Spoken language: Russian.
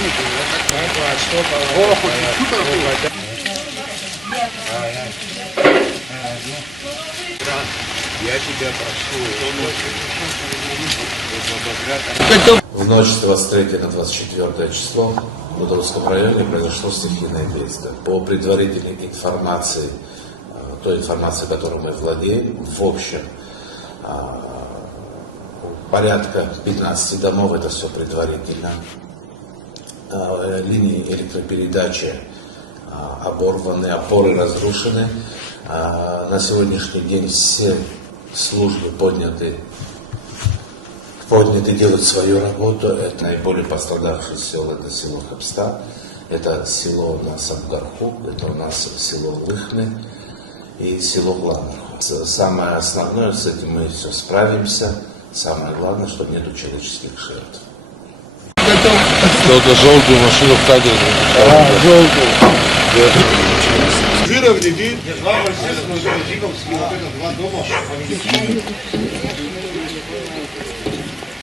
Я тебя прошу. В ночь с 23 на 24 число в Бутовском районе произошло стихийное бедствие. По предварительной информации, той информации, которой мы владеем, в общем, порядка 15 домов, это все предварительно. Линии электропередачи оборваны, опоры разрушены. На сегодняшний день все службы подняты, делают свою работу. Это наиболее пострадавшее село, это село Хапста, это село у нас Абгарху, это у нас село Лыхны и село Главнарху. Самое основное, с этим мы все справимся. Самое главное, чтобы нету человеческих жертв. Кто-то желтую машину в кадре. Желтую. Жиров, Два дома.